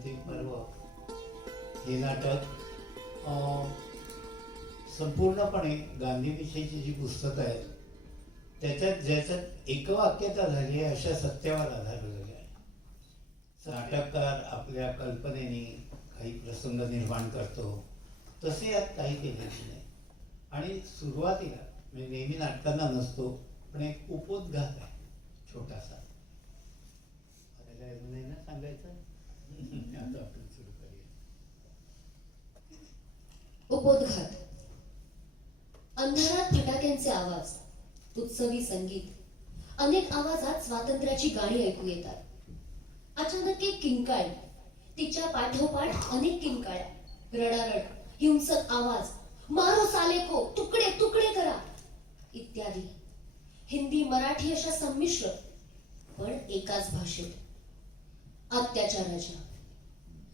अंतिम पर्व हे नाटक संपूर्णपणे गांधीविषयीची जी पुस्तकं आहेत ज्याच्यात एकवाक्यता झाली आहे अशा सत्यावर आधारलेलं आहे. नाटककार आपल्या कल्पनेने काही प्रसंग निर्माण करतो, तसे यात काही केलेले नाही. आणि सुरुवातीला म्हणजे नेहमी नाटकांना नसतो, पण एक उपोद्घात आहे छोटासा. नाही ना सांगायचं. आता आपण सुरू करूया. उपोद्घात. अंधारात फटाक्यांचे आवाज, उत्सवी संगीत, अनेक आवाजात स्वातंत्र्याची गाणी ऐकू येतात. अचानक एक किंकाळी, तिच्या पाठोपाठ अनेक किंकाळ्या, रडारड, हिंसक आवाज, मारो साले को, तुकडे तुकडे करा इत्यादी. हिंदी मराठी अशा संमिश्र पण एकाच भाषेत. अत्याचाराच्या,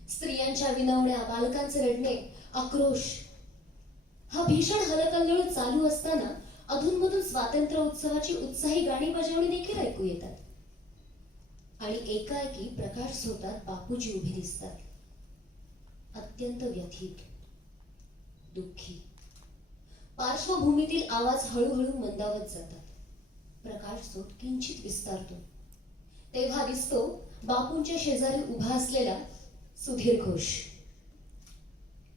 स्त्रियांच्या विनवण्या, बालकांचे रडणे, आक्रोश. हा भीषण हलकल्लोळ चालू असताना अधूनमधून स्वातंत्र्य उत्सवाची उत्साही गाणी बजावणी देखील ऐकू येतात. आणि एकाएकी प्रकाश झोतात बापूजी उभे दिसतात, अत्यंत व्यथित, दुःखी. पार्श्वभूमीतील आवाज हळूहळू मंदावत जातात. प्रकाश झोत किंचित विस्तारतो. तेव्हा दिसतो बापूंच्या शेजारी उभा असलेला सुधीर घोष.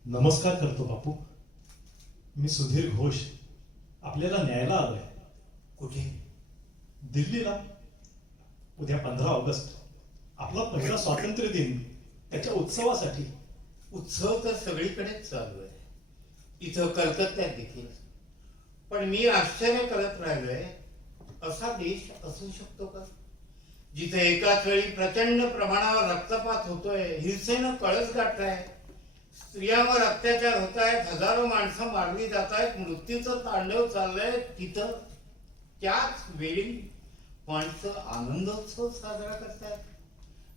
नमस्कार करतो बापू. मी सुधीर घोष. आपल्याला न्यायला आलोय. कुठे? दिल्लीला. उद्या 15 ऑगस्ट आपला पहिला स्वातंत्र्य दिन, त्याच्या उत्सवासाठी. उत्सव तर सगळीकडेच चालू आहे, इथं कलकत्त्यात देखील. पण मी आश्चर्य करत राहिलोय, असा देश असू शकतो का जिथे एकाच वेळी प्रचंड प्रमाणावर रक्तपात होतोय, हिंसेनं कळस गाठलाय, स्त्रियांवर अत्याचार होत आहेत, हजारो माणसं मारली जात आहेत, मृत्यूचं तांडव चाललंय. तिथं त्याच वेळी माणसं आनंदोत्सव साजरा करतायत,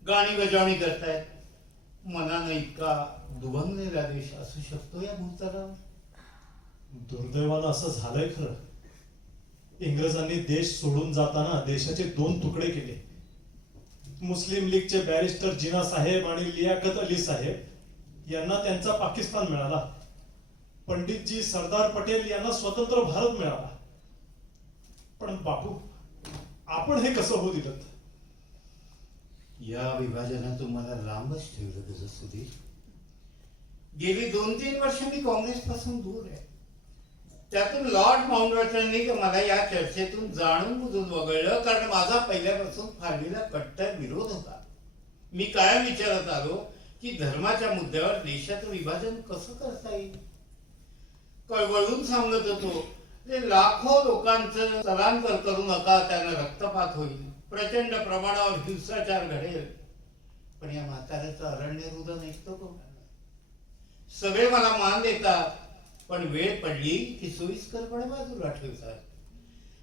गाणी बजावणी करतायत. मनानं इतका दुभंगलेला देश असू शकतो या भूतलावर? दुर्दैवानं असं झालंय खरं. इंग्रजांनी देश सोडून जाताना देशाचे 2 तुकडे केले. मुस्लिम लीगचे बॅरिस्टर जिना साहेब आणि लियाकत अली साहेब यांना त्यांचा पाकिस्तान मिळाला. पंडितजी सरदार पटेल यांना स्वतंत्र भारत मिळाला. पण बापू, आपण हे कसं होऊ दिलं? या विभाजनातून मला लांबच ठेवलं तुझं सुधीर. गेली 2-3 वर्ष मी काँग्रेस पासून दूर आहे. त्यातून लॉर्ड माउंटबॅटननी मला या चर्चेतून जाणून बुजून वगळलं, कारण माझा पहिल्यापासून फारलेला कट्टर विरोध होता. मी कायम विचारत आलो की धर्माच्या मुद्द्यावर देशाचं विभाजन कसं करता येईल. कळवळून सांगत होतो ते लाखो लोकांचं स्थलांतर करू नका, त्यानं रक्तपात होईल, प्रचंड प्रमाणावर हिंसाचार घडेल. पण या म्हाताऱ्याचं अरण्य रुदन ऐकतो कोण? सगळे मला मान देतात, पण वेळ पडली की सोयीस्करपणे बाजूला ठेवतात.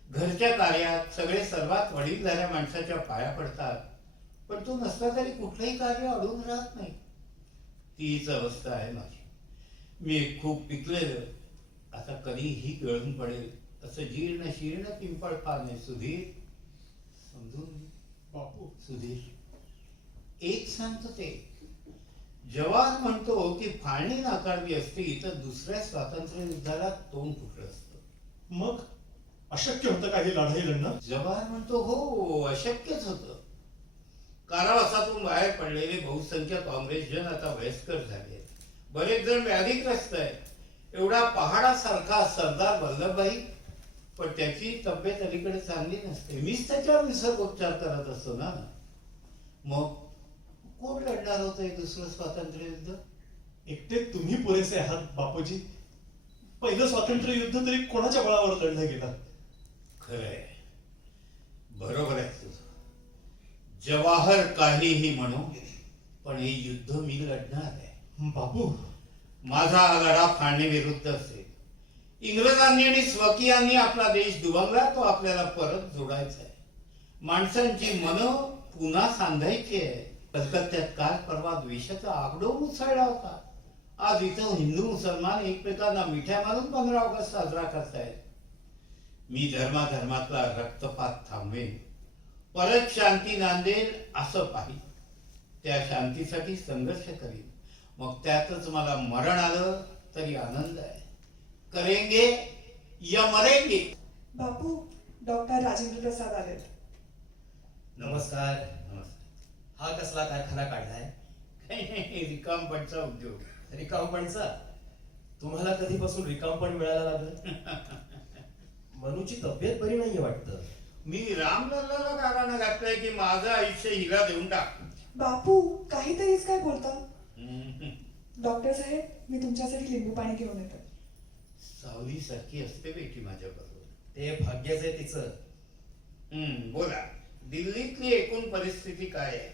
घरच्या कार्यात सगळे सर्वात वडीलधाऱ्या माणसाच्या पाया पडतात, पण तो नसला तरी कुठलंही कार्य अडून राहत नाही. तीच अवस्था आहे माझी. मी खूप पिकलेलं, आता कधीही गळून पडेल असं जीर्ण शीर्ण पिंपळ पान आहे सुधीर. समजून बापू, सुधीर, एक सांगतो ते, जवान म्हणतो की फाळणी नाकारली असती तर दुसऱ्या स्वातंत्र्य युद्धाला तोंड फुटलं असतं. मग अशक्य होतं काही लढाई लढणं? जवान म्हणतो हो, अशक्यच होतं. कारावासातून बाहेर पडलेले बहुसंख्य काँग्रेसजन आता वयस्कर झाले, बरेच जण व्याधीग्रस्त आहेत. एवढा पहाडासारखा सरदार वल्लभभाई, पण त्याची तब्येत अलीकडे चांगली नसते. मीच त्याच्यावर निसर्गोपचार करत असतो ना. मग कोण लढणार होतं हे दुसरं स्वातंत्र्य युद्ध? एकटे तुम्ही पुरेसे आहात बापूजी. पहिलं स्वातंत्र्य युद्ध तरी कोणाच्या बळावर लढलं गेलं? खरंय, बरोबर आहे तुझं. जवाहर काहीही म्हणू, पण हे युद्ध मी लढणार आहे. बापू, माझा हा लढा फाळणी विरुद्ध असेल. इंग्रजांनी आणि स्वकीयांनी आपला देश दुभंगला, तो आपल्याला परत जोडायचा आहे. माणसांची मनं पुन्हा सांधायची आहे. कलकत्त्यात काल परवा द्वेषाचा आगडो उसळला होता. आज इथं हिंदू मुसलमान एकमेकांना मिठ्या मारून 15 ऑगस्ट साजरा करतायत. मी धर्माधर्मातला रक्तपात थांबवेन, परत शांती नांदेल असं पाहिजे. त्या शांतीसाठी संघर्ष करीन. मग त्यातच मला मरण आलं तरी आनंद आहे. करेंगे या मरेंगे. बापू, डॉक्टर राजेंद्र प्रसाद आलेत. नमस्कार. नमस्कार. हा कसला कारखाना काढलाय? काही नाही, रिकामपणचा उद्योग. रिकामपणचा? तुम्हाला कधीपासून रिकामपण मिळायला लागलं? मनूची तब्येत बरी नाहीये वाटतं. मी रामलल्लाला गाराणं घातलंय की माझं आयुष्य हिला देऊन टाक. बापू, काहीतरीच काय बोलता? हम्म. डॉक्टर साहेब, मी तुमच्यासाठी लिंबू पाणी घेऊन येतो. सावली सारखी असते बेटी माझ्या बरोबर. ते भाग्यच आहे तिचं. बोला, दिल्लीतली एकूण परिस्थिती काय आहे?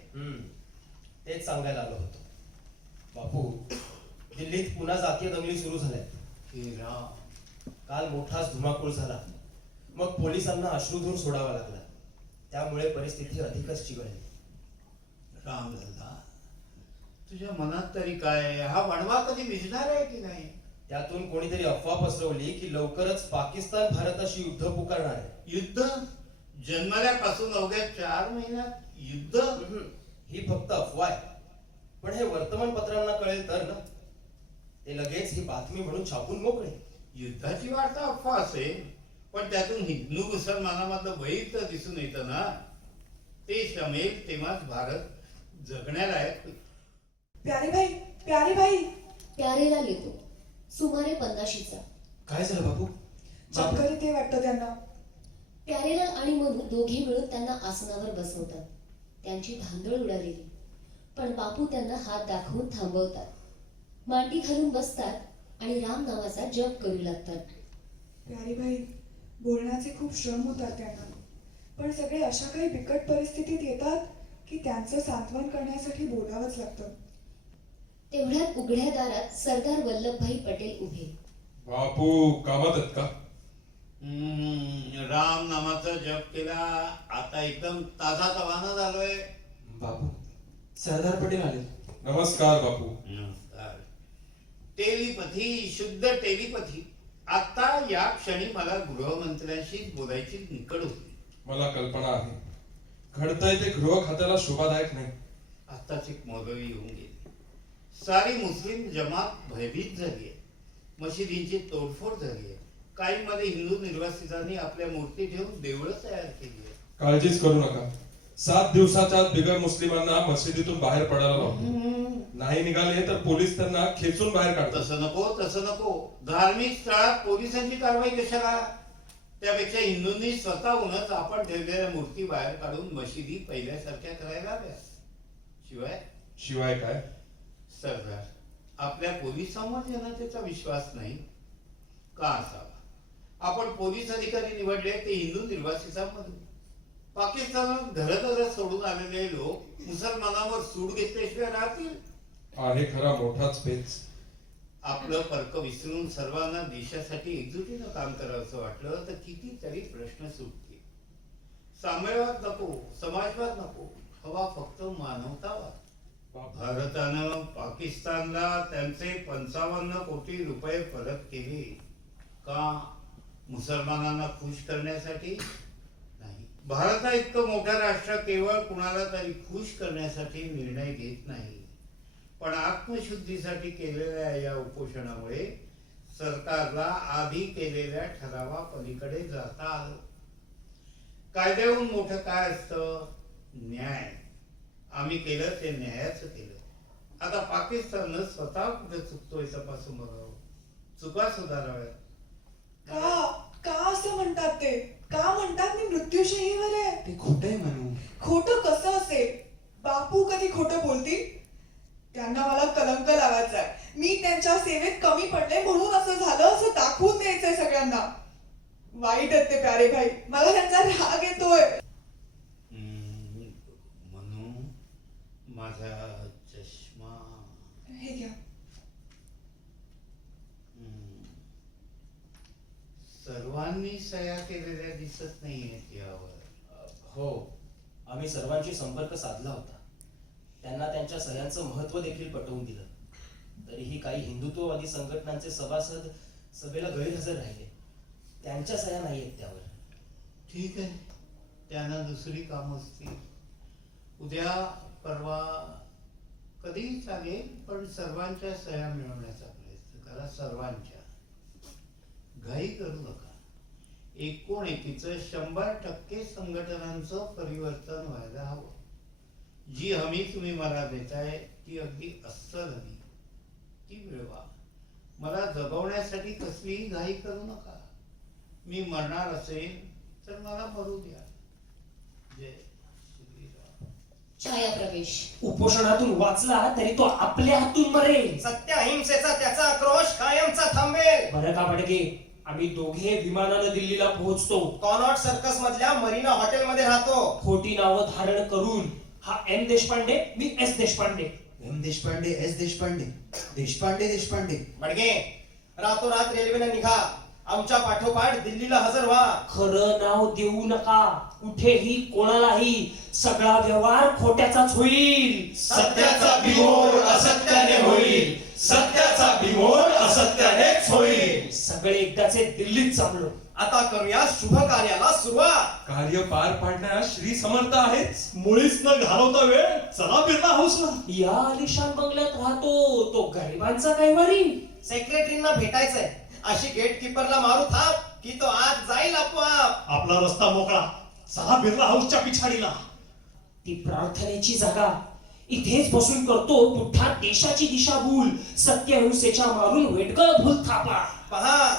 तेच सांगायला आलो होतो. बापू, दिल्लीत पुन्हा जातीय दंगली सुरू झाल्यात. हे राम. काल मोठाच धुमाकूळ झाला. मग पोलिसांना अश्रुधूर सोडावा लागला. त्यामुळे परिस्थिती अधिकच चिघळली. रामलल्ला, तुझ्या मनात तरी काय? हा वणवा कधी विझणार आहे की नाही? त्यातून कोणीतरी अफवा पसरवली की लवकरच पाकिस्तान भारताशी युद्ध पुकारणार आहे. युद्ध? जन्मल्यापासून अवघ्या 4 महिन्यात युद्ध? ही फक्त अफवा आहे. पण हे वर्तमानपत्रांना कळेल तर ना. ते लगेच ही बातमी म्हणून छापून मोकळे. युद्धाची वार्ता अफवा असेल, पण त्यातून हिंदू मुसलमानामधलं वैर तर दिसून येतं ना. ते शमेल तेव्हाच भारत जगण्यालायक होईल. प्यारे भाई, प्यारे भाई. प्यारेलाल येतो, सुमारे 50शीचा. काय झालं बापू? चक्कर येते वाटतं त्यांना. प्यारेलाल आणि मनू दोघे मिळून त्यांना आसनावर बसवतात. त्यांची धांदळ उडालेली, पण बापू त्यांना हात दाखवून थांबवतात. मांडी घालून बसतात आणि राम नावाचा जप करू लागतात. प्यारे भाई, बोलण्याचे खूप श्रम होतात त्यांना. पण सगळे अशा काही बिकट परिस्थितीत येतात की त्यांचं सांत्वन करण्यासाठी बोलावंच लागतं. तेवढ्यात उघड्या दारात सरदार वल्लभभाई पटेल उभे. बापू कामात आहेत का? राम नामाचा जप केला, आता एकदम ताजा तवाना झालोय. बापू, सरदार पटेल आले. नमस्कार बापू. नमस्कार. टेलिपथी, शुद्ध टेलिपथी. आता या क्षणी मला गृहमंत्र्यांशी बोलायची निकड होती. मला कल्पना आहे, घडतंय ते गृह खात्याला शोभादायक नाही. आत्ताच एक मौलवी येऊन गेली. सारी मुस्लिम जमात भयभीत झाली आहे. मशिदींची तोडफोड झाली आहे. काही मध्ये हिंदू निर्वासितांनी आपल्या मूर्ती ठेवून देवळं तयार केली आहे. काळजीच करू नका. 7 दिवसाच्या आत बिगर मुस्लिमांना मशिदीतून बाहेर पडायला लावतो. नाही निघाले तर पोलीस त्यांना खेचून बाहेर काढतात. तसं नको, तसं नको. धार्मिक स्थळात पोलिसांची कारवाई कशाला? त्यापेक्षा हिंदूंनी स्वतःहूनच आपण ठेवलेल्या मूर्ती बाहेर काढून मशिदी पहिल्यासारख्या करायला हव्या. शिवाय काय? सरदार, आपल्या पोलिसांवर जनतेचा विश्वास नाही का असावा? आपण पोलीस अधिकारी निवडले ते हिंदू निर्वासितांमधून. पाकिस्तानात घरदार सोडून आलेले लोक मुसलमानांवर सूड घेतल्याशिवाय राहतील? आहे खरा मोठाच पेच. आपलं फरक विसरून सर्वांना देशासाठी एकजुटीनं काम करावंसं वाटलं तर कितीतरी प्रश्न सुटतील. साम्यवाद नको, समाजवाद नको, हवा फक्त मानवतावाद. भारतानं पाकिस्तानला त्यांचे 55 कोटी रुपये परत केले का? मुसलमानांना खुश करण्यासाठी नाही. भारत इतकं मोठं राष्ट्र केवळ कुणाला तरी खुश करण्यासाठी निर्णय घेत नाही, पण आत्मशुद्धीसाठी केलेल्या या उपोषणामुळे सरकारला आधी केलेल्या ठरावापलीकडे जाता आलं. कायद्याहून मोठं काय असतं? न्याय. आम्ही केलं ते न्यायाचं केलं. आता पाकिस्ताननं स्वतः कुठे चुकतोय तपासून बघावं, चुका सुधाराव्या. का असं म्हणतात ते? का म्हणतात मी मृत्यूशयीवर आहे? ते खोटं आहे म्हणू. खोटं कसं असेल? बापू कधी खोटं बोलतील? त्यांना मला कलंक लावायचा आहे. मी त्यांच्या सेवेत कमी पडले म्हणून असं झालं असं दाखवून द्यायचंय सगळ्यांना. वाईट आहेत ते प्यारे भाई, मला त्यांचा राग येतोय. म्हणून माझा चष्मा हे घ्या. सर्वांनी सह्या केलेल्या दिसत नाहीयेत यावर. हो, आम्ही सर्वांशी संपर्क साधला होता. त्यांना त्यांच्या सह्यांचं महत्व देखील पटवून दिलं. तरीही काही हिंदुत्ववादी संघटनांचे सभासद सभेला गैरहजर राहिले. त्यांच्या सह्या नाहीयेत त्यावर. ठीक आहे, त्यांना दुसरी कामं असतील. उद्या परवा कधीही चालेल, पण सर्वांच्या सह्या मिळवण्याचा प्रयत्न करा, सर्वांच्या. घाई करू नका. 19 100% संघटनांचं परिवर्तन व्हायला हवं. जी हमी तुम्ही मला देताय ती अगदी अस्सल हमी, ती मिळवा. मला जगवण्यासाठी कसलीही घाई करू नका. मी मरणार असेल तर मला मरू द्या. जय श्रीराम. छायाप्रवेश. उपोषणातून वाचला तरी तो आपल्या हातून मरेल. सत्य अहिंसेचा त्याचा आक्रोश कायमचा थांबेल. बरं का बडके, आम्ही दोघे विमानानं दिल्लीला पोहोचतो. कॉनॉट सर्कस मधल्या मरीना हॉटेल मध्ये राहतो. खोटी नावं धारण करून हा एम देशपांडे, मी S Deshpande. M Deshpande, S Deshpande, Deshpande Deshpande. बडगे, रातोरात रेल्वेने निघा. आमच्या पाठोपाठ दिल्लीला हजर व्हा. खरं नाव देऊ नका कुठेही कोणालाही. सगळा व्यवहार खोट्याचाच होईल. सत्याचा बिमोड असत्याने होईल. सत्याचा बिमोड असत्यानेच होईल. सगळे एकदाचे दिल्लीत जमलो. आता करूया शुभ कार्याला सुरुवात. कार्य पार पाडण्यास श्री समर्थ आहेच. मुळीच न घालवता वेळ चला बिर्ला हाऊसला. या आलिशान बंगल्यात राहतो तो गरिबांचा कैवारी. सेक्रेटरींना भेटायचंय. अशी गेट किपरला मारू थाप की तो आत जाईल आपोआप. आपला रस्ता मोकळा. चला बिर्ला हाऊसच्या पिछाडीला. ती प्रार्थनेची जागा. इथेच बसून करतो पुढ्या देशाची दिशाभूल. सत्यहिंसेच्या मारून वेटकं भूल थापा. पहा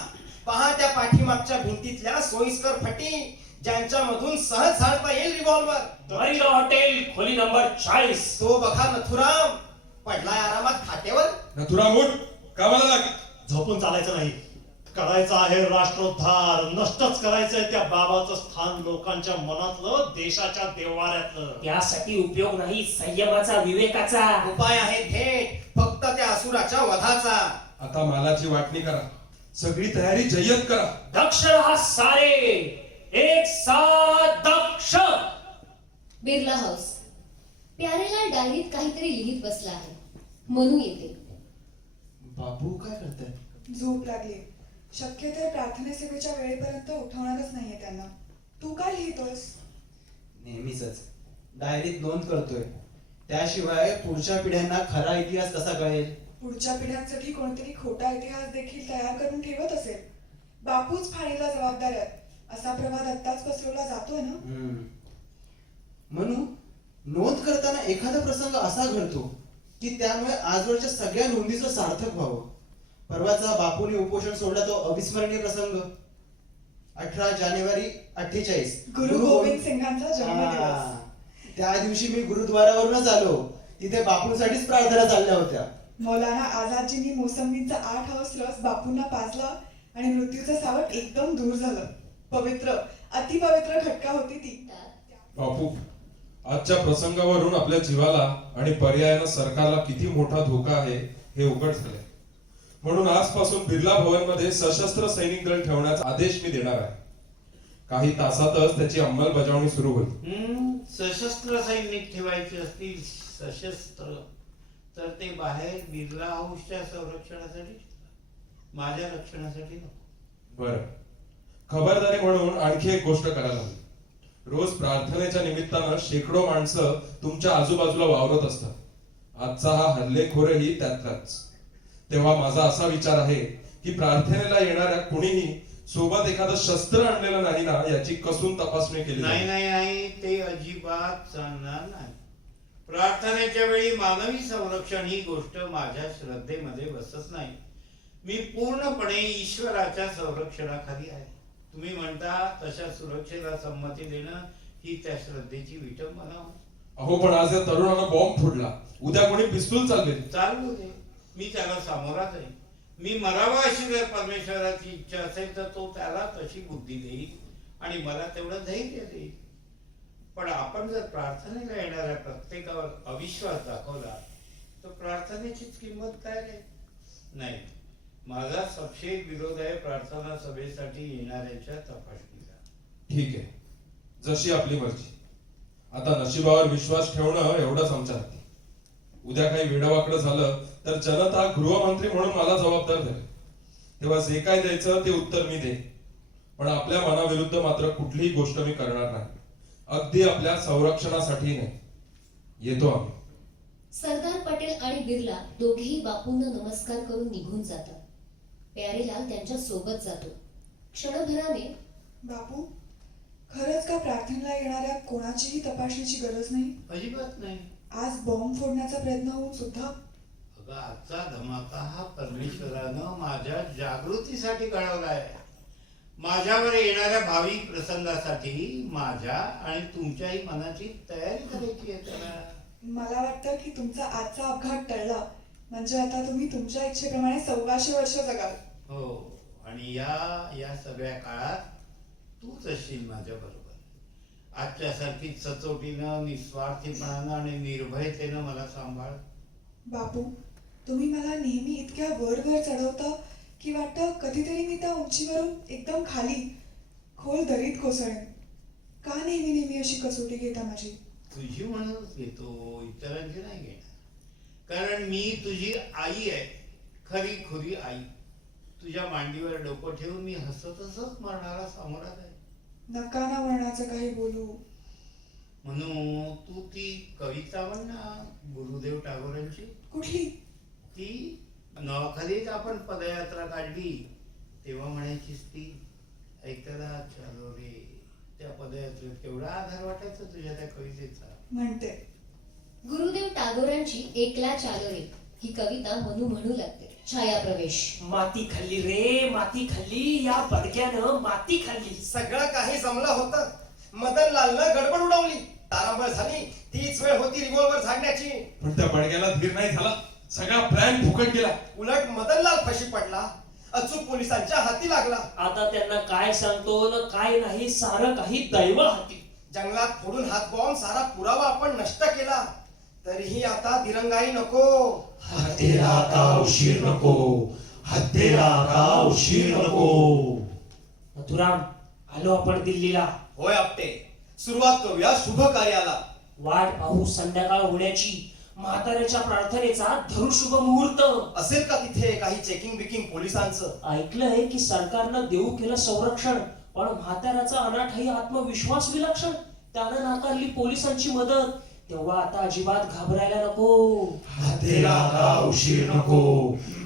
पहा त्या पाठीमागच्या भिंतीतल्या सोयीस्कर फटी, ज्यांच्या मधून सहज झाडता येईल रिव्हॉल्वर. मरीना हॉटेल खोली नंबर 40. तो बघा नथुराम पडलाय आरामात खाटेवर. नथुराम उठ, कामाला लाग. झोपून चालायचं नाही. करायचा आहे राष्ट्रोद्धार. नष्टच करायचंय त्या बाबाचं स्थान लोकांच्या मनातलं, देशाच्या देवाऱ्यातलं. त्यासाठी उपयोग नाही संयमाचा, विवेकाचा. उपाय आहे थेट फक्त त्या असुराच्या वधाचा. आता मालाची वाटणी करा. सगळी तयारी जय्यत करा. दक्ष रहा सारे, एक साथ दक्ष. बिर्ला हाऊस. प्यारेलाल डायरीत काहीतरी लिहित बसला आहे. मनू येते. बापू काय करताय? झोप लागली. शक्य तर प्रार्थना सेवेच्या वेळेपर्यंत उठवणारच नाहीये त्यांना. तू काय लिहितोस? नेहमीच डायरीत नोंद करतोय. त्याशिवाय पुढच्या पिढ्यांना खरा इतिहास कसा कळेल? पुढच्या पिढ्यांसाठी कोणतरी खोटा इतिहास देखील तयार करून ठेवत असेल. बापूच फाळीला जबाबदार आहेत असा प्रवाद आत्ताच पसरवला जातोय ना. म्हणून नोंद करताना एखादा प्रसंग असा घडतो की त्यामुळे आजवरच्या सगळ्या नोंदीचं सार्थक व्हावं. परवाचा बापूने उपोषण सोडला तो अविस्मरणीय प्रसंग. 18 जानेवारी 48 गुरु गोविंद सिंगांचा जन्मदिवस. त्या दिवशी मी गुरुद्वारावरूनच आलो. तिथे बापूंसाठीच प्रार्थना चालल्या होत्या. मौलाना आझादजींनी मोसंबींचा 8 हाऊस रस बापूंना पाजला आणि मृत्यूचं सावट एकदम दूर झालं. पवित्र, अतिपवित्र घटका होती ती. बापू, आजच्या प्रसंगावरून आपल्या जीवाला आणि पर्यायानं सरकारला किती मोठा धोका आहे हे उघड झाले. म्हणून आजपासून बिर्ला भवन मध्ये सशस्त्र सैनिक दल ठेवण्याचा आदेश मी देणार आहे. काही तासातच त्याची अंमलबजावणी सुरू होईल. सशस्त्र सैनिक ठेवायचे असतील, सशस्त्र, तर ते बाहेर बिर्ला हाऊसच्या संरक्षणासाठी, माझ्या रक्षणासाठी नको. बरं, खबरदारी म्हणून आणखी एक गोष्ट करायला हवी. रोज प्रार्थनेच्या निमित्तानं शेकडो माणसं तुमच्या आजूबाजूला वावरत असतात. आजचा हा हल्लेखोरही त्यातलाच. तेव्हा माझा असा विचार आहे की प्रार्थनेला येणाऱ्या कुणीही सोबत एखादं शस्त्र आणलेलं नाही ना याची कसून तपासणी केली नाही नाही नाही, ते अजिबात चालणार नाही. प्रार्थनेच्या वेळी मानवी संरक्षण ही गोष्ट माझ्या श्रद्धेमध्ये बसत नाही. मी पूर्णपणे ईश्वराच्या संरक्षणाखाली आहे. तुम्ही म्हणता तशा सुरक्षेला संमती देणं ही त्या श्रद्धेची विटंबना. अहो, पण आज या तरुणानं बॉम्ब फोडला. उद्या कोणी पिस्तूल चालले. चालू दे, मी त्याला सामोरा जाईल. मी मरावा अशी जर परमेश्वराची इच्छा असेल तर तो त्याला तशी बुद्धी देईल आणि मला तेवढं धैर्य देईल. पण आपण जर प्रार्थनेला येणाऱ्या प्रत्येकावर अविश्वास दाखवला तर प्रार्थनेचीच किंमत काय रे? नाही, माझा सपशेल विरोध आहे प्रार्थना सभेसाठी येणाऱ्यांच्या तपासणीला. ठीक आहे, जशी आपली मर्जी. आता नशिबावर विश्वास ठेवणं एवढंच आमच्या हाती. उद्या काही वेडवाकडं झालं तर जनता गृहमंत्री म्हणून मला जबाबदार धरेल. तेव्हा जे काय द्यायचं ते उत्तर मी देईन. पण आपल्या मनाविरुद्ध मात्र कुठलीही गोष्ट मी करणार नाही. अगदी आपल्या संरक्षणासाठी नाही. येतो आम्ही. सरदार पटेल आणि बिर्ला दोघेही बापूंना नमस्कार करून निघून जातात. प्यारेलाल त्यांच्या सोबत जातो. क्षणभराने बापू, खरंच का प्रार्थनेला येणाऱ्या कोणाचीही तपासणीची गरज नाही? अजिबात नाही. आज बॉम्ब फोडण्याचा प्रयत्न होऊन सुद्धा? अगं, आजचा धमाका हा परमेश्वरानं माझ्या जागृतीसाठी घडवलाय. माझ्यावर येणाऱ्या भावी प्रसंगासाठी माझ्या आणि तुमच्याही मनाची तयारी करायची आहे त्याला. मला वाटतं की तुमचा आजचा अपघात टळला म्हणजे आता तुम्ही तुमच्या इच्छेप्रमाणे 1400 वर्ष जगाल. हो, आणि या सगळ्या काळात तूच असशील माझ्या बरोबर. आजच्यासारखी सचोटीनं, निस्वार्थीपणानं आणि निर्भयतेनं मला सांभाळ. बापू, तुम्ही मला नेहमी इतक्या वर चढवता की वाटतं कधीतरी मी त्या उंचीवरून एकदम खाली खोल दरीत कोसळेन. का नेहमी नेहमी अशी कसोटी घेता माझी? तुझी म्हणूनच घेतो, इतरांची नाही घेणार. कारण मी तुझी आई आहे, खरी खुरी आई. तुझ्या मांडीवर डोकं ठेवून मी हसत हसत मरणारा सामोरा आहे. नका ना वर्णाचं काही बोलू. म्हणून तू ती कविता म्हण ना, गुरुदेव टागोरांची. कुठली? ती नवाखालीच आपण पदयात्रा काढली तेव्हा म्हणायचीच ती, ऐकला चालो रे. त्या पदयात्रेत केवढा आधार वाटायचा तुझ्या त्या कवितेचा. म्हणते. गुरुदेव टागोरांची एकला चालो रे ही कविता मनू म्हणू लागते. छायाप्रवेश. माती खाल्ली रे, माती खाल्ली, या बडक्यानं माती खाल्ली. सगळं काही जमलं होतं. मदनलालनं गडबड उडवली, तारांबळ झाली. तीच वेळ होती रिव्हॉल्वर झाडण्याची. पण त्या बडग्याला धीर नाही झाला. सगळा प्लॅन फुकट गेला. उलट मदनलाल फशी पडला, अचूक पोलिसांच्या हाती लागला. आता त्यांना काय सांगतो न काय नाही, सारं काही दैव हाती. जंगलात फोडून हात बॉम्ब सारा पुरावा आपण नष्ट केला. तरीही आता दिरंगाई नको. हत्तीला आता उशीर नको, हत्तीला आता उशीर नको. मथुराम, आलो आपण दिल्लीला. होय आपटे, सुरुवात करूया शुभ कार्याला. वाट पाहू संध्याकाळ होण्याची, म्हाताऱ्याच्या प्रार्थनेचा धरू शुभ मुहूर्त. असेल का तिथे काही चेकिंग बिकिंग पोलिसांचं? ऐकलंय की सरकारनं देऊ केलं संरक्षण, पण म्हाताऱ्याचा अनाठाई आत्मविश्वास विलक्षण. त्यानं नाकारली पोलिसांची मदत. तेव्हा आता अजिबात घाबरायला नको. हत्तीला आता उशीर नको,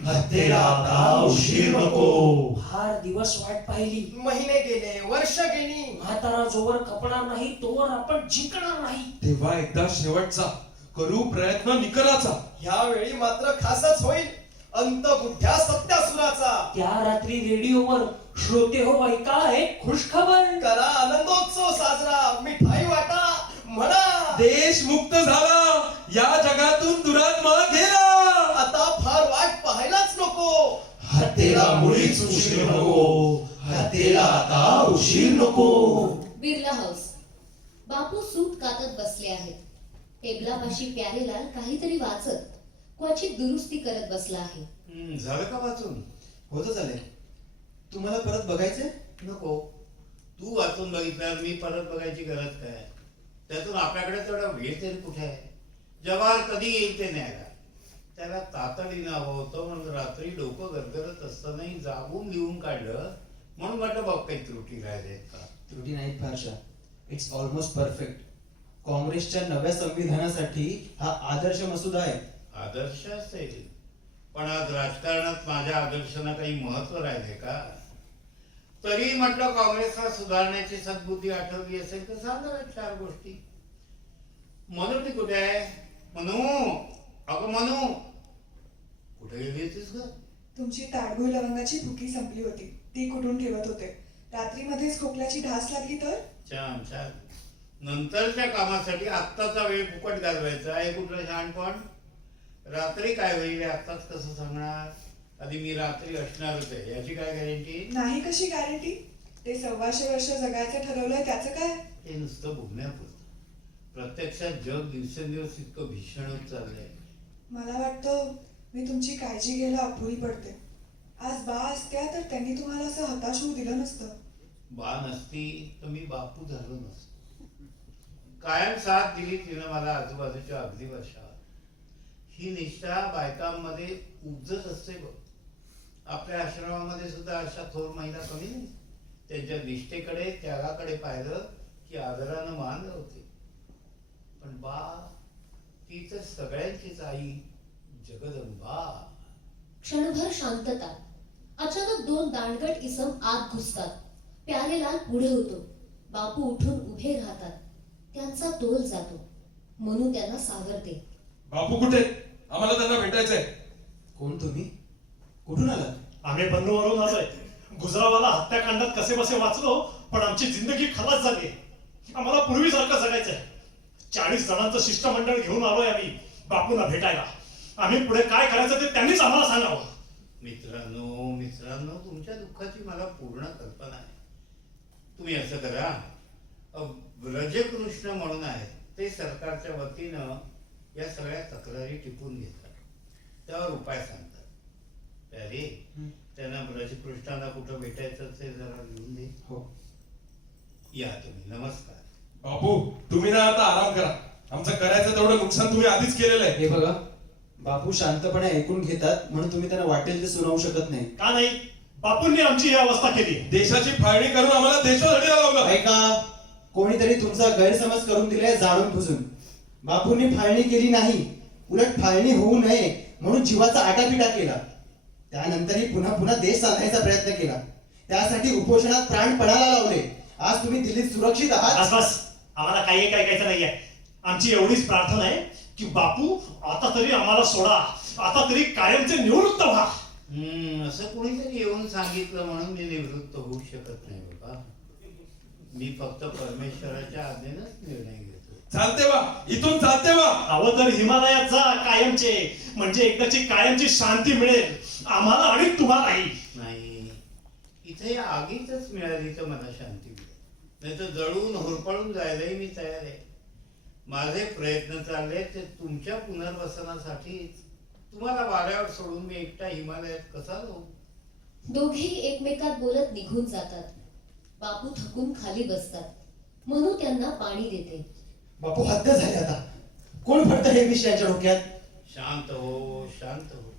हत्तीला आता उशीर नको. फार दिवस वाट पाहिली, महिने गेले, वर्ष गेली. म्हातारा जोवर खपणार नाही तोवर आपण जिंकणार नाही. तेव्हा एकदा शेवटचा करू प्रयत्न निकराचा. ह्यावेळी मात्र खासच होईल अंतबुद्ध्या सत्यासुराचा. त्या रात्री रेडिओवर श्रोते हो ऐका एक खुशखबर. करा आनंदोत्सव साजरा, मिठाई वाटा, म्हणा देश मुक्त झाला, या जगातून दुरात्मा गेला. आता फार वाट पाहायलाच नको. हत्तीला मुळीच उशीर नको, हत्तीला आता उशीर नको. बिर्ला हाऊस. बापू सूट कातत बसले आहेत. टेबलापाशी प्यारेलाल काहीतरी वाचत, क्वचित दुरुस्ती करत बसला आहे. झालं का वाचून? होतं चालेल. तुम्हाला परत बघायचंय? नको. तू वाचून बघितल्यावर मी परत बघायची गरज काय? त्यातून आपल्याकडे तेवढा वेळ तरी कुठे आहे? जवाहर कधी येईल ते न्यायला. त्याला तातडीनं हवं होतं म्हणून रात्री डोकं गरगरत असतानाही जागून लिहून काढलं. म्हणून म्हटलं बघ काही त्रुटी राहिल्यात का. त्रुटी नाहीत फारशा. It's almost perfect. काँग्रेसच्या नव्या संविधानासाठी हा आदर्श मसुदा आहे. आदर्श असेल, पण आज राजकारणात माझ्या आदर्शांना काही महत्व राहिले का? तरी म्हटलं काँग्रेसला सुधारण्याची सद्बुद्धी आठवली असेल तर सांगा 4 गोष्टी. मनू कुठे आहे? मनू, अगं मनू, कुठे गेली होतीस ग? तुमची ताडगुळ लवंगाची भुकी संपली होती, ती कुठून ठेवत होते. रात्री मध्येच खोकल्याची ढास लागली तर? छान छान. नंतरच्या कामासाठी आत्ताचा वेळ फुकट घालवायचा हे कुठलं शहाणपण? रात्री काय होईल आत्ताच कसं सांगणार? आधी मी रात्री असणारच आहे याची काय गॅरंटी? नाही. कशी गॅरंटी? ते 1400 वर्ष जगायचं ठरवलंय त्याचं काय? हे नुसतं बघण्यापुरतं. प्रत्यक्षात जग दिवसेंदिवस इतकं भीषण होत चाललंय. मला वाटतं मी तुमची काळजी घ्यायला अपुरी पडते. आज बा असत्या तर त्यांनी तुम्हाला असं हताश होऊ दिलं नसतं. बा नसती तर मी बापू झालो नसतो. कायम साथ दिली तिनं मला आजूबाजूच्या अगदी वर्षावर. ही निष्ठा बायकांमध्ये उपजत असते बघ. आपल्या आश्रमामध्ये सुद्धा अशा थोर महिला कमी नाही. त्यांच्या निष्ठेकडे त्यागाकडे पाहिलं की आदरानं मान होते. पण बा ती तर सगळ्यांचीच आई, जगदंबा. क्षणभर शांतता. अचानक दोन दांडगट इसम आत घुसतात. प्यारेलाल पुढे होतो. बापू उठून उभे राहतात. त्यांचा तोल जातो. मनू त्यांना सावरते. बापू कुठे? आम्हाला त्यांना भेटायचंय. कोण तुम्ही? कुठून आलात? आम्ही बंधूवरून आलोय. गुजरावाला हत्याकांडात कसे बसे वाचलो, पण आमची जिंदगी खलास झाली. आम्हाला पूर्वीसारखं जगायचंय. 40 जणांचं शिष्टमंडळ घेऊन आलोय आम्ही बापूंना भेटायला. आम्ही पुढे काय करायचं ते त्यांनीच आम्हाला सांगावं. मित्रांनो, तुमच्या दुःखाची मला पूर्ण कल्पना आहे. तुम्ही असं करा, ब्रजकृष्ण म्हणून आहेत, ते सरकारच्या वतीनं या सगळ्या तक्रारी टिपून घेतात, त्यावर उपाय सांगतात. प्यारे, त्यांना ब्रजकृष्णाला कुठं भेटायचं ते जरा लिहून दे. हो. या तुम्ही. नमस्कार. बापू, तुम्ही ना आता आराम करा. आमचं करायचं तेवढं नुकसान तुम्ही आधीच केलेलं आहे. हे बघा, बापू शांतपणे ऐकून घेतात म्हणून तुम्ही त्यांना वाटेल ते सुनावू शकत नाही. का नाही? बापूंनी आमची ही अवस्था केली. देशाची फाळणी करून आम्हाला देशोधडीला लावलं. ऐका, कोणीतरी तुमचा गैरसमज करून दिलाय जाणून बुजून. बापूंनी फाळणी केली नाही, उलट फाळणी होऊ नये म्हणून जीवाचा आटापिटा केला. त्यानंतरही पुन्हा पुन्हा देश चालण्याचा प्रयत्न केला. त्यासाठी उपोषणात प्राण पणाला लावले. आज तुम्ही दिल्लीत सुरक्षित आहात. बस, आम्हाला काही एक ऐकायचं नाहीये. आमची एवढीच प्रार्थना आहे की बापू आता तरी आम्हाला सोडा. आता तरी कायमचे निवृत्त व्हा. असं कोणीतरी येऊन सांगितलं म्हणून मी निवृत्त होऊ शकत नाही बाबा. मी फक्त परमेश्वराच्या आज्ञेनंच निर्णय घेतो. चालते वा, इथून चालते वा. हवं तर हिमालयात जा कायमचे, म्हणजे एकदाची कायमची शांती मिळेल आम्हाला आणि तुम्हालाही. नाही, इथे या आगीतच मिळाली तर मला शांती मिळेल, नाही तर जळून होरपळून जायलाही मी तयार आहे. माझे प्रयत्न चालले ते तुमच्या पुनर्वसनासाठीच. तुम्हाला वाऱ्यावर सोडून मी एकटा हिमालयात कसा जाऊ? दोघेही एकमेकात बोलत निघून जातात. बापू थकून खाली बसतात. मनू त्यांना पाणी देते. बापू हद्द झाली आता. कोण भरतं हे विषय यांच्या डोक्यात? शांत हो, शांत हो.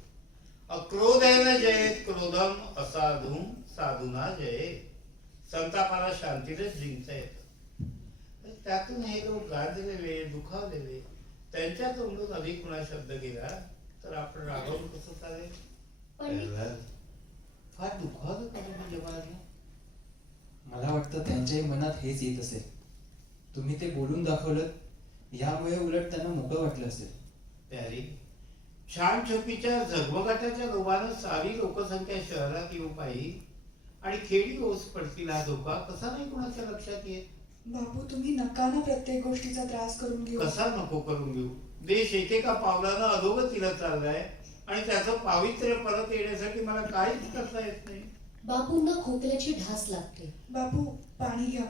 अक्रोधेन जयेत क्रोधम, असाधुम साधुना जयेत. संतापाला शांतीनेच जिंकता येतं. त्यातून हे लोक गाजलेले, दुखावलेले, त्यांच्या तोंडून अधिक कुणा शब्द गेला तर आपण रागावून कसं चालेल? पण फार दुखावलं का म्हणजे मला? मला वाटतं त्यांच्याही मनात हेच येत असेल. तुम्ही ते बोलून दाखवलं, यामुळे उलट त्यांना मोकळं वाटलं असेल. प्यारी, छान छोपीच्या झगमगाटाच्या लोभानं सारी लोकसंख्या शहरात येऊ पाहिजे आणि खेडी ओस पडतील हा धोका कसा नाही कोणाच्या लक्षात येत? बापू, तुम्ही नका ना प्रत्येक गोष्टीचा त्रास करून घेऊ. कसा नको करून घेऊ? देश एकेका पावलानं अधोगतीला चाललाय आणि त्याचं पावित्र्य परत येण्यासाठी मला काहीच करता येत नाही. बापूंना खोकल्याची ढास लागते. बापू, पाणी घ्या.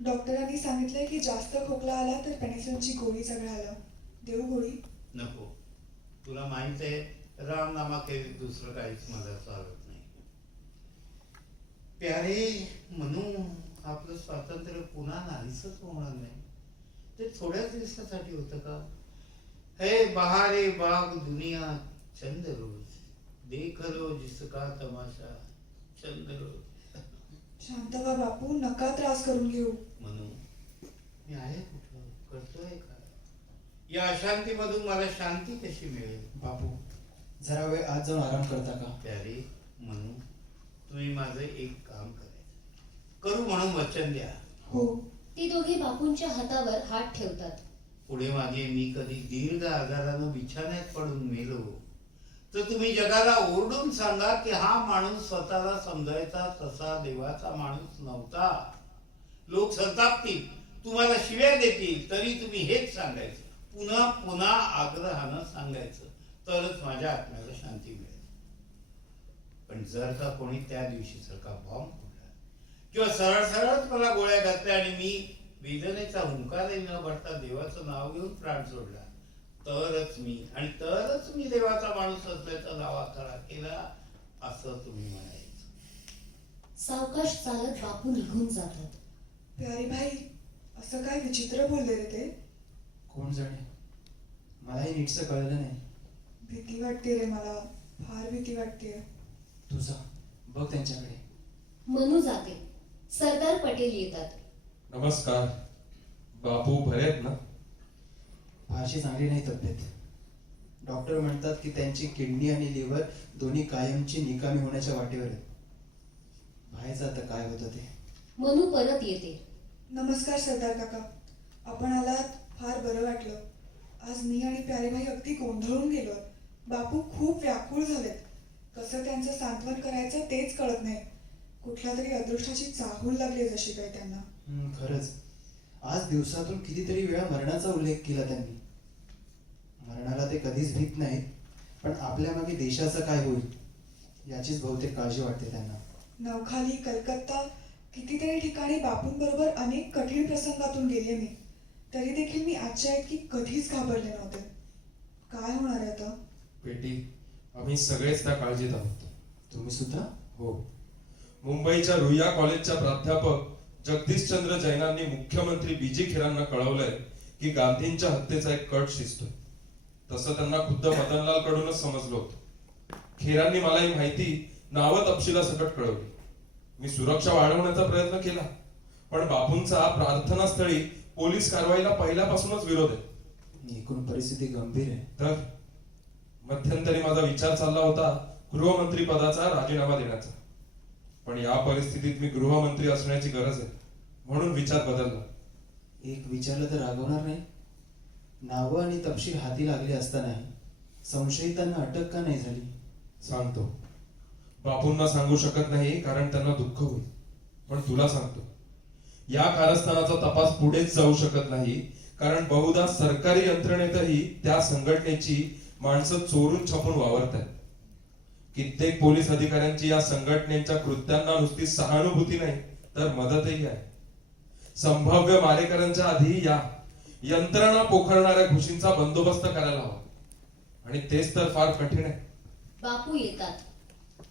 डॉक्टरांनी सांगितलंय की जास्त खोकला आला तर पेनिसिलिनची गोळी चघळायला. देऊ गोळी? नको. तुला माहित आहे, रामनामाखेरीज दुसरं काहीच मला चालत नाही. प्यारे म्हणू, आपलं स्वातंत्र्य पुन्हा नाहीसच होणार नाही. ते थोड्याच दिवसासाठी होतं का? हे बहारे बाग दुनिया चंद रोज, देख लो जिसका तमाशा चंद रोज. शांत व्हा बापू, नका त्रास करून घेऊ. म्हणू, मी आहे कुठं? करतोय काय? या अशांतीमधून मला शांती कशी मिळेल? बापू, जरा वेळ आज जाऊन आराम करता का? प्यारे म्हणू, तुम्ही माझं एक काम करायचं करू म्हणून वचन द्या. हो. ती दोघे बापूंच्या हातावर हात ठेवतात. पुढे मागे मी कधी दीर्घ आजारानं बिछाण्यात पडून मेलो तर तुम्ही जगाला ओरडून सांगा की हा माणूस स्वतःला समजायचा तसा देवाचा माणूस नव्हता. लोक संतापतील, तुम्हाला शिव्या देतील, तरी तुम्ही हेच सांगायचं, पुन्हा पुन्हा आग्रहानं सांगायचं, तरच माझ्या आत्म्याला शांती मिळेल. पण जर का कोणी त्या दिवशी सारखा बॉम्ब फोडला किंवा सरळ सरळच मला गोळ्या घातल्या आणि मी वेदनेचा हुंकारही न भरता देवाचं नाव घेऊन प्राण सोडला, तरच मी देवाचा माणूस असल्याचा दावा खरा केला असं तुम्ही म्हणायचं. सावकाश चालत बापू निघून जातात. प्यारी भाई, असं काय विचित्र बोलले रे ते? कोण जाणे, मलाही नीटसं कळलं नाही. भीती वाटते रे मला, फार भीती वाटते. तुझा बघ त्यांच्याकडे. मनू जाते. सरदार पटेल येतात. नमस्कार. बापू बरे आहेत ना? फारशी चांगली नाही तब्येत. डॉक्टर म्हणतात की त्यांची किडनी आणि लिव्हर दोन्ही कायमची निकामी होण्याच्या वाटेवर आहेत. पाहायचं आता काय होतं ते. मनू परत येते. नमस्कार सरदार काका, आपण आलात, फार बरं वाटलं. आज मी आणि प्यारेभाई अगदी गोंधळून गेलो. बापू खूप व्याकुळ झालेत. कसं त्यांचं सांत्वन करायचं तेच कळत नाही. कुठल्या तरी अदृष्टाची चाहूल लागली जशी काही त्यांना. खरंच आज दिवसातून कितीतरी वेळा मरणाचा उल्लेख केला त्यांनी. मरणाला ते कधीच भीत नाहीत, पण आपल्या मागे देशाचं काय होईल याचीच बहुतेक काळजी वाटते त्यांना. नवखाली, कलकत्ता, कितीतरी ठिकाणी बापूंबरोबर अनेक कठीण प्रसंगातून गेले मी. तरी देखील मी आजच्या इतकी कधीच घाबरले नव्हते. काय होणार आहे आता? पेटी, आम्ही सगळेच त्या काळजीत आहोत. तुम्ही सुद्धा? हो. मुंबईच्या रुईया कॉलेजच्या प्राध्यापक जगदीशचंद्र जैनांनी मुख्यमंत्री बीजी खेरांना कळवलंय की गांधींच्या हत्येचा एक कट शिजतोय. तसं त्यांना खुद्द मदनलाल कडूनच समजलं होतं. खेरांनी मला ही माहिती नावं तपशिलासकट कळवली. मी सुरक्षा वाढवण्याचा प्रयत्न केला, पण बापूंचा प्रार्थनास्थळी पोलीस कारवाईला पहिल्यापासूनच विरोध आहे. एकूण परिस्थिती गंभीर आहे. तर मध्यंतरी माझा विचार चालला होता गृहमंत्री पदाचा राजीनामा देण्याचा, पण या परिस्थितीत मी गृहमंत्री असण्याची गरज आहे म्हणून विचार बदलला. एक विचारलं तर रागवणार नाही? नावं आणि तपशील हाती लागले असतानाही संशयितांना अटक का नाही झाली? सांगतो. बापूंना सांगू शकत नाही कारण त्यांना दुःख होईल, पण तुला सांगतो. या कारस्थानाचा तपास पुढेच जाऊ शकत नाही कारण बहुधा सरकारी यंत्रणेतही त्या संघटनेची माणसं चोरून छपून वावरत आहेत. कित्येक पोलीस अधिकाऱ्यांची या संघटनेच्या कृत्यांना नुसती सहानुभूती नाही तर मदतही आहे. संभाव्य मारेकऱ्यांच्या आधी या यंत्रणा पोखरणाऱ्या घुशींचा बंदोबस्त करायला हवा, आणि तेच तर फार कठीण आहे. बापू येतात.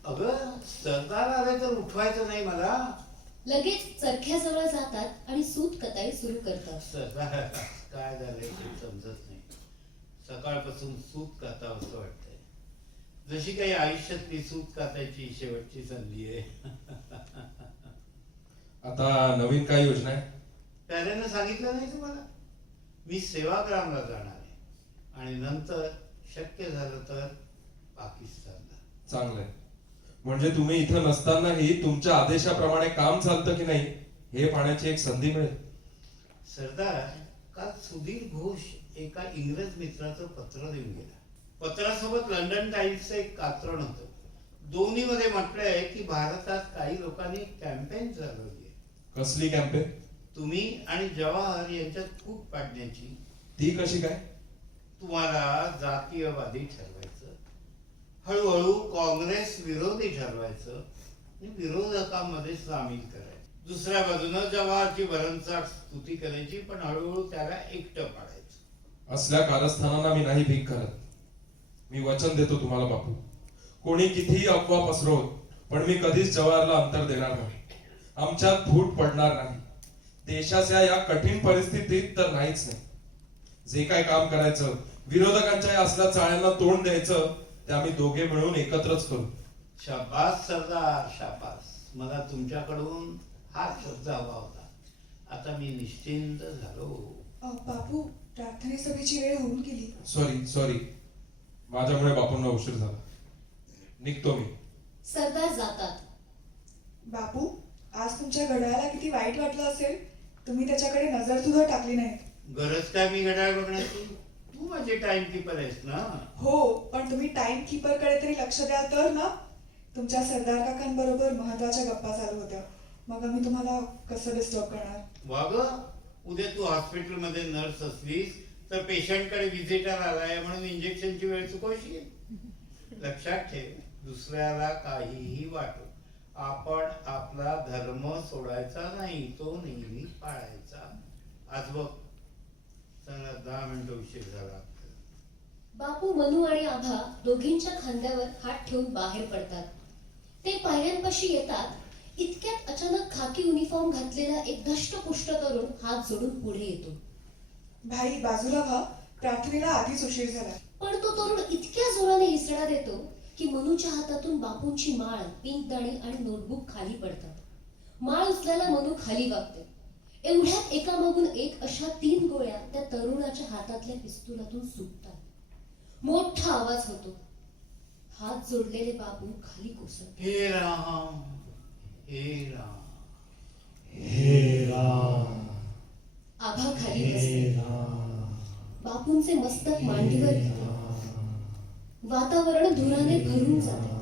अगं सरदार आले तर उठवायचं नाही मला. लगेच चरख्याजवळ जातात आणि सूत कताई सुरू करतात. सरदार काय झालंय ते समजत नाही. सकाळपासून सूत कातावं असं वाटतंय, जशी काही आयुष्यातली सूत कातायची शेवटची संधी आहे. आता नवीन काय योजना आहे? प्याऱ्यानं सांगितलं नाही तुम्हाला? मी सेवाग्रामला जाणार आहे आणि नंतर शक्य झालं तर पाकिस्तानला. चांगलंय. म्हणजे तुम्ही इथं नसतानाही तुमच्या आदेशाप्रमाणे काम चालतं की नाही हे पाहण्याची एक संधी मिळेल. सरदार, काल सुधीर घोष एका इंग्रज मित्राचं पत्र देऊन गेला. पत्रासोबत लंडन टाइम्सचं एक कात्रण होतं. दोन्ही मध्ये म्हटलंय की भारतात काही लोकांनी कॅम्पेन चालवली आहे. कसली कॅम्पेन? तुम्ही आणि जवाहर यांच्यात फूट पाडण्याची. ती कशी काय? तुम्हाला जातीयवादी ठरवायचं, हळूहळू काँग्रेस विरोधी ठरवायचं आणि विरोधकांमध्ये सामील करायचं. दुसऱ्या बाजूनं जवाहरची भरमसाठ स्तुती करायची, पण हळूहळू त्याला एकटं पाडायचं. असल्या कारस्थानांना मी नाही भीक करत. मी वचन देतो तुम्हाला बापू, कोणी कितीही अफवा पसरवत, पण मी कधीच जवाहरला अंतर देणार नाही. आमच्यात फूट पडणार नाही. देशाच्या या कठीण परिस्थितीत तर नाहीच नाही. जे काय काम करायचं, विरोधकांच्या या असल्या चाळ्यांना तोंड द्यायचं, ते आम्ही दोघे मिळून एकत्रच करू. शाबास सरदार, शाबास. मला तुमच्याकडून हा शब्द हवा होता. आता मी निश्चिंत झालो. बापू, प्रार्थने सभेची वेळ होऊन गेली. सॉरी, माझ्यामुळे बापूंना उशीर झाला. निघतो मी. सरदार जातात. बापू, आज तुमच्या घड्याळाला किती वाईट वाटलं असेल. तुम्ही त्याच्याकडे नजर सुद्धा टाकली नाही. गरज काय मी घड्याळ बघण्याची? तू माझे टाइम कीपर आहेस ना. हो, पण तुम्ही टाइम कीपर कडे तरी लक्ष द्याल तर ना. तुमच्या सरदार काकांबरोबर महत्वाच्या गप्पा चालू होत्या. मग आम्ही तुम्हाला कसं डिस्टर्ब करणार? वाग, उद्या तू हॉस्पिटलमध्ये नर्स असलीस तर पेशंटकडे व्हिजिटर आलाय म्हणून इंजेक्शनची वेळ चुकवशील. लक्षात ठेव, दुसऱ्याला काहीही वाटो, आपण आपला धर्म सोडायचा नाही, तो नेहमी पाळायचा. आज बघ, चांगला 10 मिनिटं उशीर झाला. बापू, मनू आणि आभा दोघींच्या खांद्यावर हात ठेवून बाहेर पडतात. ते पायऱ्यांपाशी येतात. इतक्यात अचानक खाकी युनिफॉर्म घातलेला एक धष्टपुष्ट तरुण हात जोडून पुढे येतो. भाई, बाजूला व्हा, प्रार्थनेला आधीच उशीर झाला. पण तो तरुण इतक्या जोराने इसडा देतो की मनूच्या हातातून बापूंची माळ, पिंकदाणी आणि नोटबुक खाली पडतात. माळ उचलायला मनू खाली वागते. एवढ्यात एकामागून एक अशा 3 गोळ्या त्या तरुणाच्या हातातल्या पिस्तुलातून सुटतात. मोठा आवाज होतो. हात जोडलेले बाबू खाली कोसळले. हे राम, हे राम. हे राम, आभा खाली हे बसले. राम, बापूंचे मस्तक मांडीवर घेतले. वातावरण धुराने भरून जाते.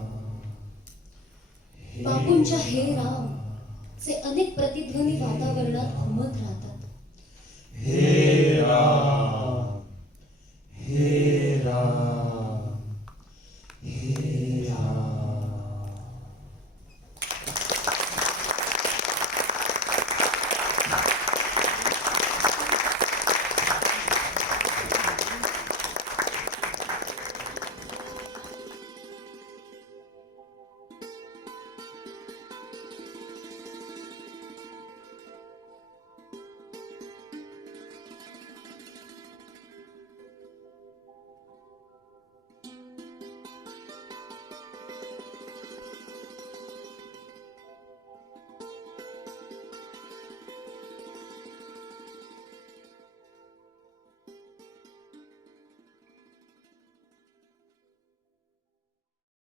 बापूंच्या हे राम चे अनेक प्रतिध्वनी वातावरणात घुमत राहतात.